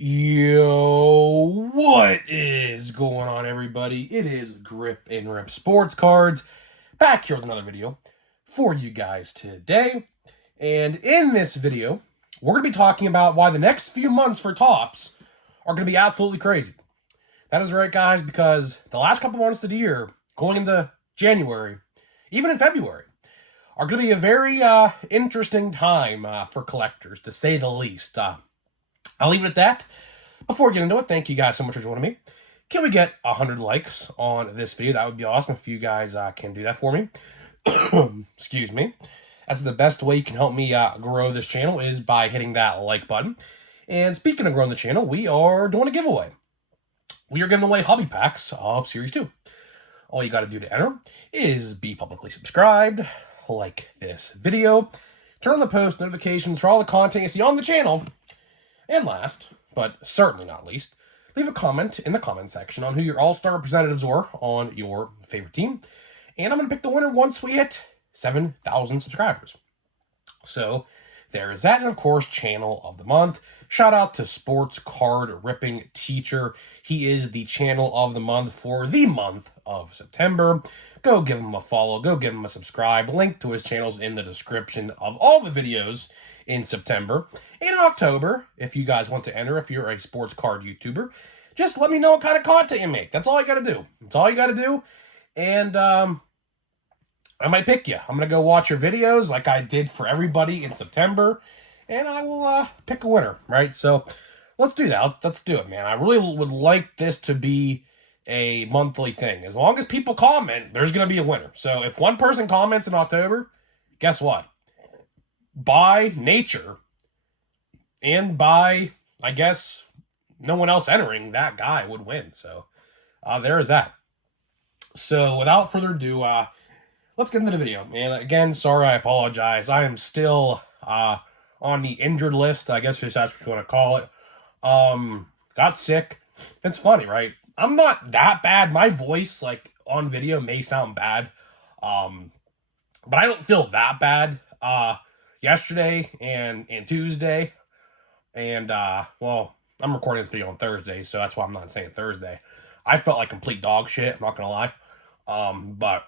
Yo, what is going on, everybody? It is Grip and Rip Sports Cards back here with another video for you guys today. And in this video, we're going to be talking about why the next few months for Topps are going to be absolutely crazy. That is right, guys, because the last couple months of the year, going into January, even in February, are going to be a very interesting time for collectors, to say the least. I'll leave it at that. Before we get into it, thank you guys so much for joining me. Can we get 100 likes on this video? That would be awesome if you guys can do that for me. Excuse me. That's the best way you can help me grow this channel is by hitting that like button. And speaking of growing the channel, we are doing a giveaway. We are giving away hobby packs of Series 2. All you got to do to enter is be publicly subscribed, like this video, turn on the post notifications for all the content you see on the channel, and last, but certainly not least, leave a comment in the comment section on who your all-star representatives were on your favorite team. And I'm going to pick the winner once we hit 7,000 subscribers. So there is that. And of course, channel of the month. Shout out to Sports Card Ripping Teacher. He is the channel of the month for the month of September. Go give him a follow. Go give him a subscribe. Link to his channels in the description of all the videos in September. And in October, if you guys want to enter, if you're a sports card YouTuber, just let me know what kind of content you make. That's all you got to do. That's all you got to do. And I might pick you. I'm going to go watch your videos like I did for everybody in September. And I will pick a winner, right? So let's do that. Let's do it, man. I really would like this to be a monthly thing. As long as people comment, there's going to be a winner. So if one person comments in October, guess what? By nature, and by, I guess, no one else entering, that guy would win. So there is that. So without further ado, let's get into the video. And again, sorry, I apologize. I am still on the injured list, I guess that's what you want to call it. Got sick. It's funny, right? I'm not that bad. My voice, like, on video may sound bad. But I don't feel that bad. Yesterday and Tuesday, and well, I'm recording this video on Thursday, so that's why I'm not saying Thursday. I felt like complete dog shit, I'm not gonna lie. But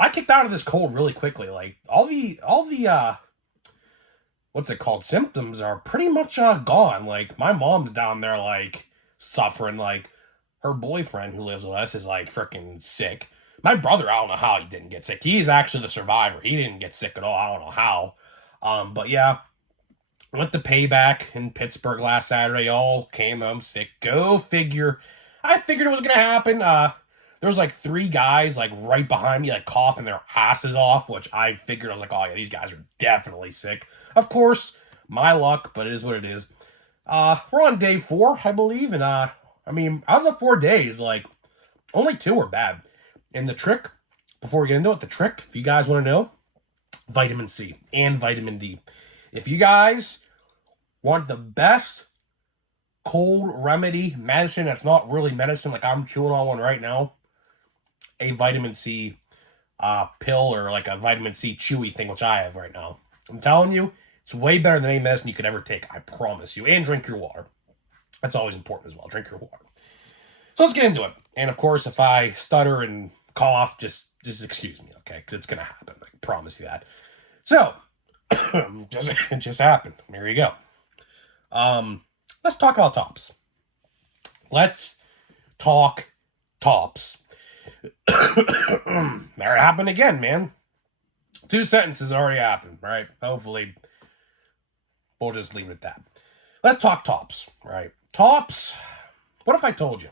I kicked out of this cold really quickly. Like all the what's it called, symptoms are pretty much gone. Like my mom's down there like suffering. Like her boyfriend who lives with us is like freaking sick. My brother, I don't know how he didn't get sick. He's actually the survivor. He didn't get sick at all. I don't know how. But yeah, went to Payback in Pittsburgh last Saturday. All came home sick. Go figure. I figured it was gonna happen. There was like 3 guys like right behind me, like coughing their asses off, which I figured. I was like, oh yeah, these guys are definitely sick. Of course, my luck, but it is what it is. We're on day 4, I believe, and I mean, out of the 4 days, like only 2 were bad. And the trick, before we get into it, the trick, if you guys want to know, vitamin C and vitamin D. If you guys want the best cold remedy medicine that's not really medicine, like I'm chewing on one right now, a vitamin C pill or like a vitamin C chewy thing, which I have right now. I'm telling you, it's way better than any medicine you could ever take. I promise you. And drink your water. That's always important as well. Drink your water. So let's get into it. And of course, if I stutter and cough, just excuse me, okay? Because it's going to happen. I promise you that. So, it just happened. Here you go. Let's talk about Topps. Let's talk Topps. There it happened again, man. 2 sentences already happened, right? Hopefully, we'll just leave it at that. Let's talk Topps, right? Topps, what if I told you?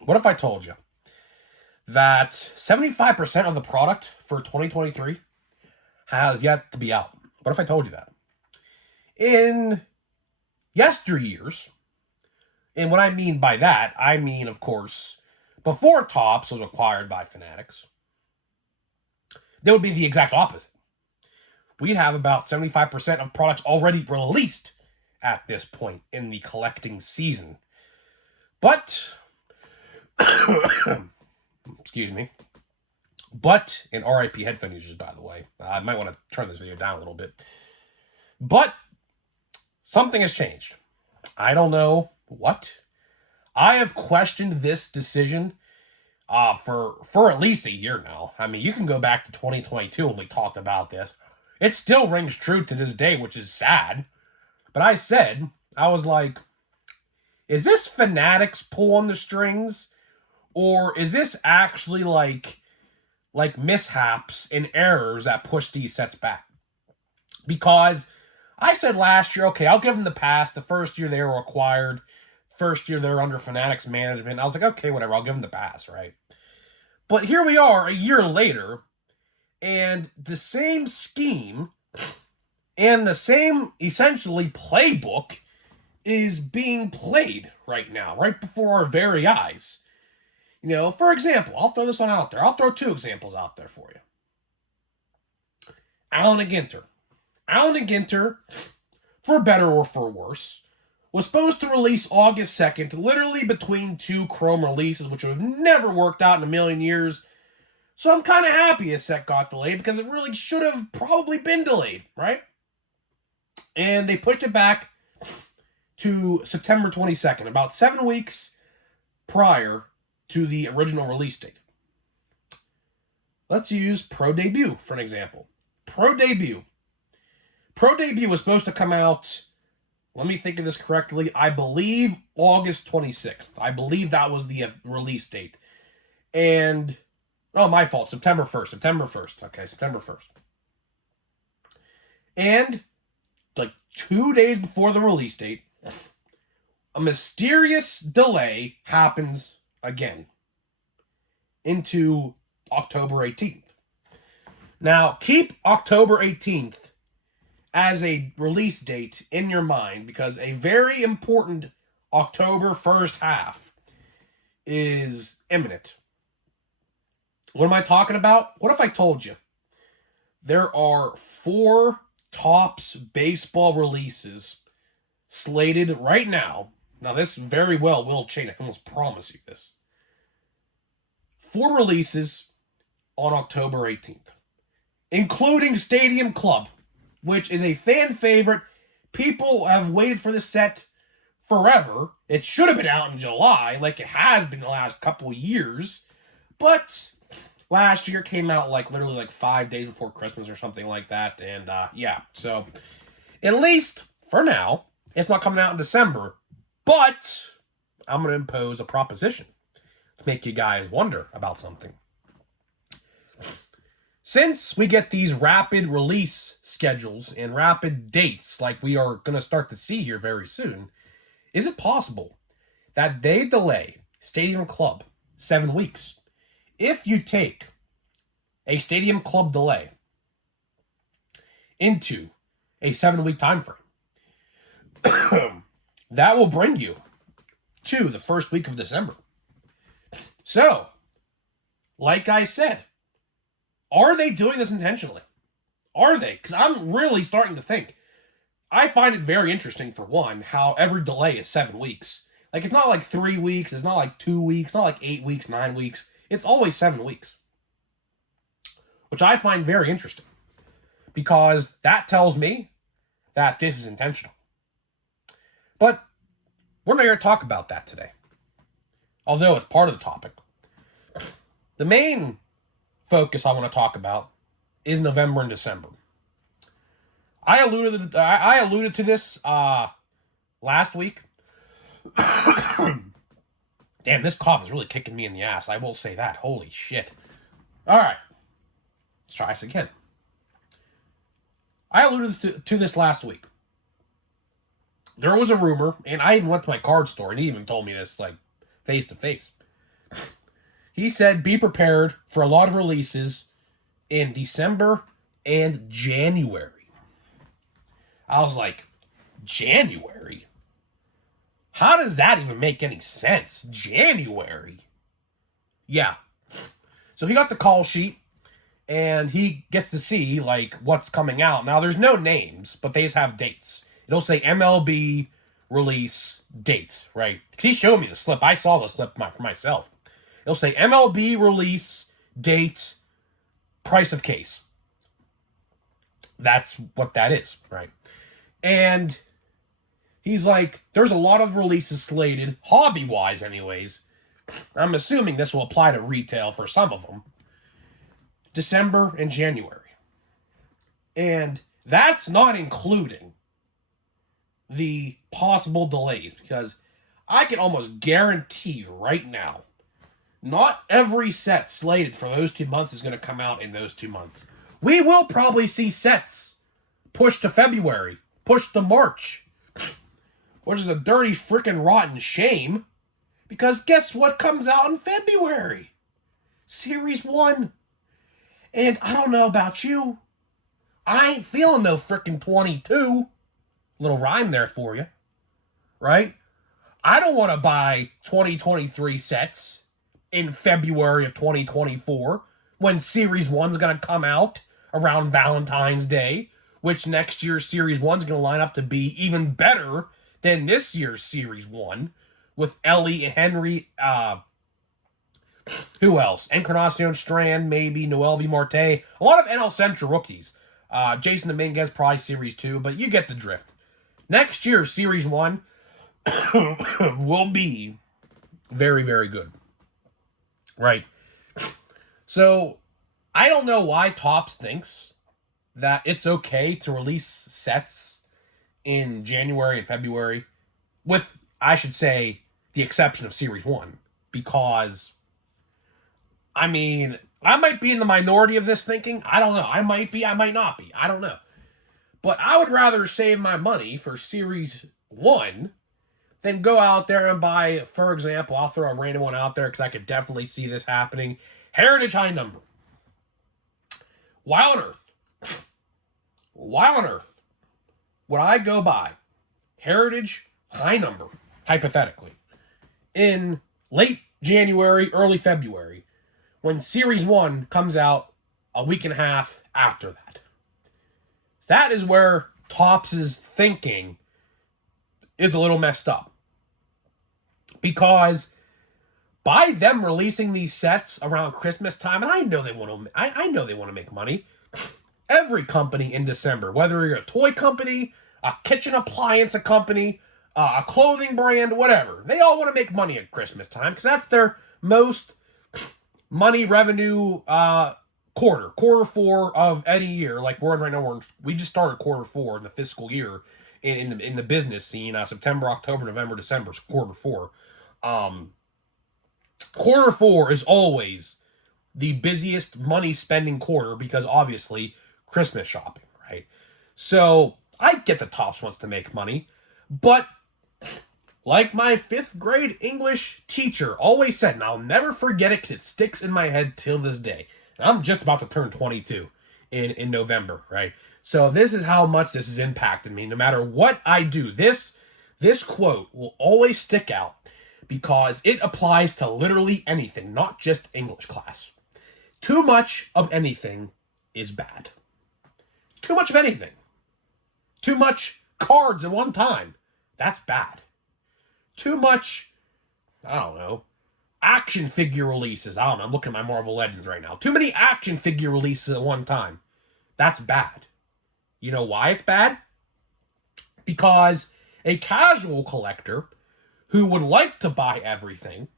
What if I told you that 75% of the product for 2023 has yet to be out? What if I told you that? In yesteryears, and what I mean by that, I mean, of course, before Topps was acquired by Fanatics, that would be the exact opposite. We'd have about 75% of products already released at this point in the collecting season. But, excuse me, but, and RIP headphone users, by the way, I might want to turn this video down a little bit, but something has changed. I don't know what. I have questioned this decision for at least a year now. I mean, you can go back to 2022 when we talked about this. It still rings true to this day, which is sad. But I was like, is this Fanatics pulling the strings? Or is this actually like mishaps and errors that push these sets back? Because I said last year, okay, I'll give them the pass. The first year they were acquired, first year they're under Fanatics management. I was like, okay, whatever, I'll give them the pass, right? But here we are a year later, and the same scheme and the same, essentially, playbook is being played right now, right before our very eyes. You know, for example, I'll throw this one out there. I'll throw two examples out there for you. Allen and Ginter. Allen and Ginter, for better or for worse, was supposed to release August 2nd, literally between two Chrome releases, which would have never worked out in a million years. So I'm kind of happy his set got delayed because it really should have probably been delayed, right? And they pushed it back to September 22nd, about 7 weeks prior to the original release date. Let's use Pro Debut for an example. Pro Debut was supposed to come out, let me think of this correctly, I believe August 26th. I believe that was the release date. And, oh, my fault, September 1st. Okay, September 1st. And, like 2 days before the release date, a mysterious delay happens again into October 18th. Now, keep October 18th as a release date in your mind because a very important October first half is imminent. What am I talking about? What if I told you there are 4 Topps baseball releases slated right now? Now, this very well will change. I can almost promise you this. 4 releases on October 18th, including Stadium Club, which is a fan favorite. People have waited for this set forever. It should have been out in July, like it has been the last couple of years. But last year came out literally 5 days before Christmas or something like that. And yeah, so at least for now, it's not coming out in December. But I'm going to impose a proposition to make you guys wonder about something. Since we get these rapid release schedules and rapid dates like we are going to start to see here very soon, is it possible that they delay Stadium Club 7 weeks? If you take a Stadium Club delay into a 7-week time frame, that will bring you to the first week of December. So, like I said, are they doing this intentionally? Are they? Because I'm really starting to think. I find it very interesting, for one, how every delay is 7 weeks. Like, it's not like 3 weeks, it's not like 2 weeks, not like 8 weeks, 9 weeks. It's always 7 weeks. Which I find very interesting. Because that tells me that this is intentional. But we're not here to talk about that today. Although it's part of the topic. The main focus I want to talk about is November and December. I alluded to this last week. Damn, this cough is really kicking me in the ass. I will say that. Holy shit. All right. Let's try this again. I alluded to this last week. There was a rumor, and I even went to my card store, and he even told me this, face to face. He said, be prepared for a lot of releases in December and January. I was like, January? How does that even make any sense? January? Yeah. So he got the call sheet, and he gets to see, what's coming out. Now, there's no names, but they just have dates. It'll say MLB release date, right? Because he showed me the slip. I saw the slip for myself. It'll say MLB release date, price of case. That's what that is, right? And He's like, there's a lot of releases slated, hobby-wise anyways. I'm assuming this will apply to retail for some of them. December and January. And that's not including the possible delays, because I can almost guarantee right now, not every set slated for those 2 months is going to come out in those 2 months. We will probably see sets pushed to February, pushed to March, which is a dirty freaking rotten shame, because guess what comes out in February? Series 1. And I don't know about you, I ain't feeling no freaking 22. Little rhyme there for you, right? I don't want to buy 2023 sets in February of 2024 when Series 1's going to come out around Valentine's Day, which next year's Series 1's going to line up to be even better than this year's Series 1 with Ellie, Henry, who else? Encarnacion Strand, maybe, Noel V. Marte. A lot of NL Central rookies. Jason Dominguez, probably Series 2, but you get the drift. Next year, Series 1 will be very, very good. Right? So, I don't know why Topps thinks that it's okay to release sets in January and February, with, I should say, the exception of Series 1. Because, I mean, I might be in the minority of this thinking. I don't know. I might be, I might not be. I don't know. But I would rather save my money for Series 1 than go out there and buy, for example, I'll throw a random one out there because I could definitely see this happening. Heritage High Number. Why on earth? Why on earth would I go buy Heritage High Number, hypothetically, in late January, early February, when Series 1 comes out a week and a half after that? That is where Topps' thinking is a little messed up. Because by them releasing these sets around Christmas time, and I know they want to, I know they want to make money. Every company in December, whether you're a toy company, a kitchen appliance company, a clothing brand, whatever, they all want to make money at Christmas time because that's their most money revenue quarter 4 of any year. Like we're in right now, we just started quarter 4 in the fiscal year in the business scene. September, October, November, December is quarter 4. Quarter 4 is always the busiest money spending quarter because obviously Christmas shopping, right? So I get the Topps wants to make money, but like my 5th grade English teacher always said, and I'll never forget it because it sticks in my head till this day. I'm just about to turn 22 in November, right? So this is how much this has impacted me. No matter what I do, this quote will always stick out because it applies to literally anything, not just English class. Too much of anything is bad. Too much of anything. Too much cards at one time. That's bad. Too much, I don't know, action figure releases. I don't know, I'm looking at my Marvel Legends right now. Too many action figure releases at one time. That's bad. You know why it's bad? Because a casual collector who would like to buy everything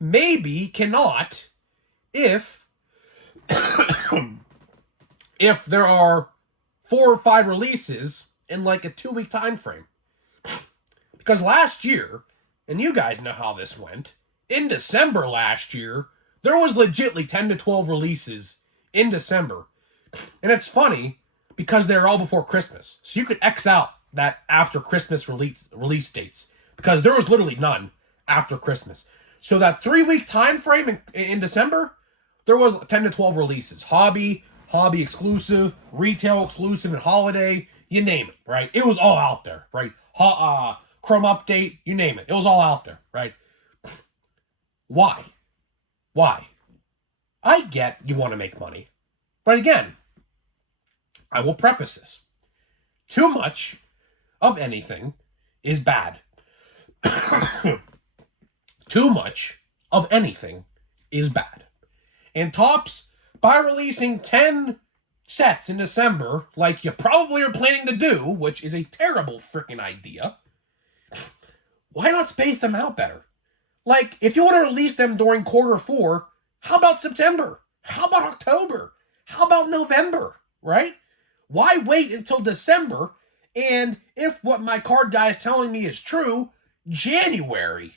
maybe cannot if if there are 4 or 5 releases in like a 2-week time frame. Because last year, and you guys know how this went, in December last year, there was legitly 10 to 12 releases in December. And it's funny because they're all before Christmas. So you could X out that after Christmas release dates because there was literally none after Christmas. So that 3-week time frame in December, there was 10 to 12 releases. Hobby exclusive, retail exclusive, and holiday, you name it, right? It was all out there, right? Chrome update, you name it. It was all out there, right? Why? I get you want to make money. But again, I will preface this. Too much of anything is bad. Too much of anything is bad. And Topps, by releasing 10 sets in December, like you probably are planning to do, which is a terrible freaking idea, why not space them out better? Like, if you want to release them during Q4, how about September? How about October? How about November, right? Why wait until December? And if what my card guy is telling me is true, January.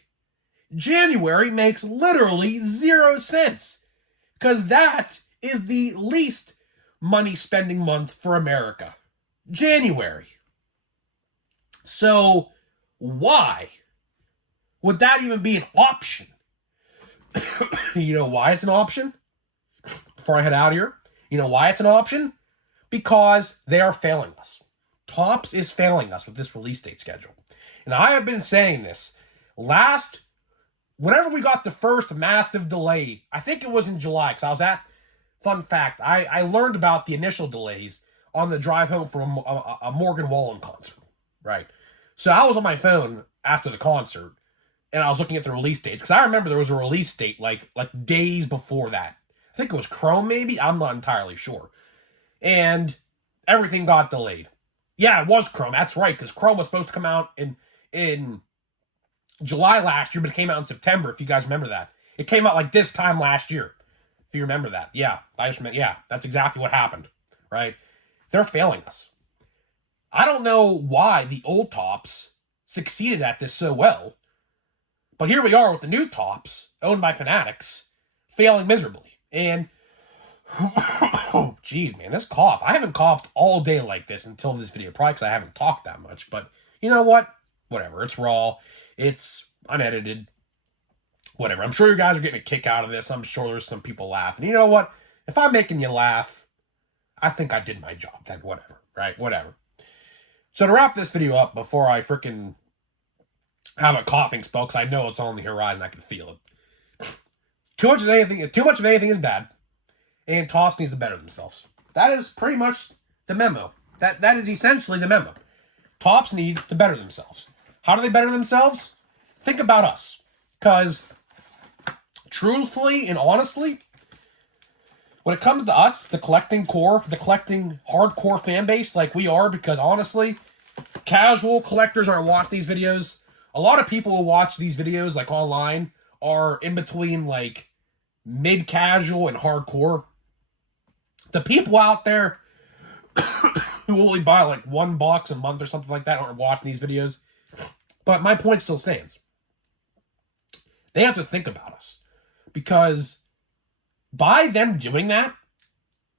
January makes literally 0 cents. Because that is the least money spending month for America. January. So, why would that even be an option? You know why it's an option? Before I head out here, you know why it's an option? Because they are failing us. Topps is failing us with this release date schedule. And I have been saying this whenever we got the first massive delay, I think it was in July, because I was at, fun fact, I learned about the initial delays on the drive home from a Morgan Wallen concert, right? So I was on my phone after the concert, and I was looking at the release dates, because I remember there was a release date like days before that. I think it was Chrome, maybe? I'm not entirely sure. And everything got delayed. Yeah, it was Chrome. That's right, because Chrome was supposed to come out in July last year, but it came out in September, if you guys remember that. It came out like this time last year, if you remember that. Yeah, that's exactly what happened, right? They're failing us. I don't know why the old Topps succeeded at this so well, but here we are with the new Topps, owned by Fanatics, failing miserably. And, oh, geez, man, this cough. I haven't coughed all day like this until this video, probably because I haven't talked that much. But you know what? Whatever. It's raw. It's unedited. Whatever. I'm sure you guys are getting a kick out of this. I'm sure there's some people laughing. You know what? If I'm making you laugh, I think I did my job. Then whatever, right? Whatever. So to wrap this video up before I freaking have a coughing spell, because I know it's on the horizon, I can feel it. Too much of anything is bad, and Topps needs to better themselves. That is pretty much the memo. That is essentially the memo. Topps needs to better themselves. How do they better themselves? Think about us. Because, truthfully and honestly, when it comes to us, the collecting hardcore fan base like we are, because honestly, casual collectors aren't watching these videos. A lot of people who watch these videos like online are in between like mid-casual and hardcore. The people out there who only buy like one box a month or something like that aren't watching these videos. But my point still stands. They have to think about us. Because by them doing that,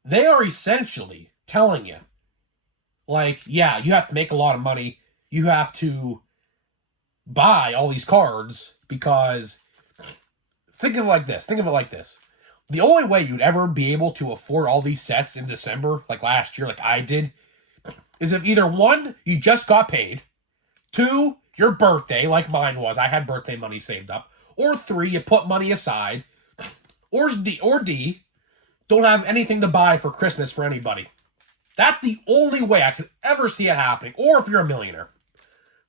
they are essentially telling you, like, yeah, you have to make a lot of money. You have to buy all these cards because think of it like this. The only way you'd ever be able to afford all these sets in December, like last year, like I did, is if either one, you just got paid, two, your birthday, like mine was, I had birthday money saved up, or three, you put money aside, or D, don't have anything to buy for Christmas for anybody. That's the only way I could ever see it happening, or if you're a millionaire.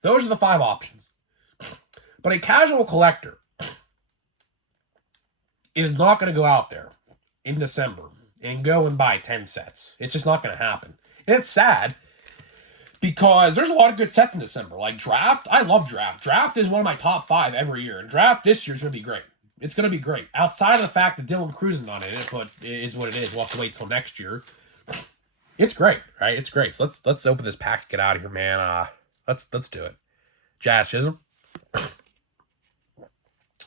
Those are the 5 options. But a casual collector is not going to go out there in December and go and buy 10 sets. It's just not going to happen. And it's sad because there's a lot of good sets in December. Like Draft, I love Draft. Draft is one of my top 5 every year. And Draft this year is going to be great. It's going to be great. Outside of the fact that Dylan Cruz is not in it, but it is what it is. We'll have to wait till next year. It's great, right? It's great. So let's open this pack and get out of here, man. Let's do it. Jazz Chisholm.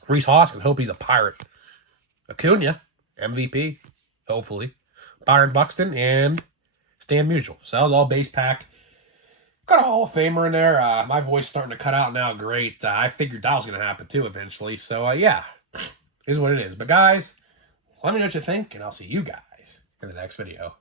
Rhys Hoskins, hope he's a Pirate. Acuna, MVP, hopefully. Byron Buxton, and Stan Musial. So that was all base pack. Got a Hall of Famer in there. My voice starting to cut out now. Great. I figured that was going to happen too eventually. So, yeah, is what it is. But, guys, let me know what you think, and I'll see you guys in the next video.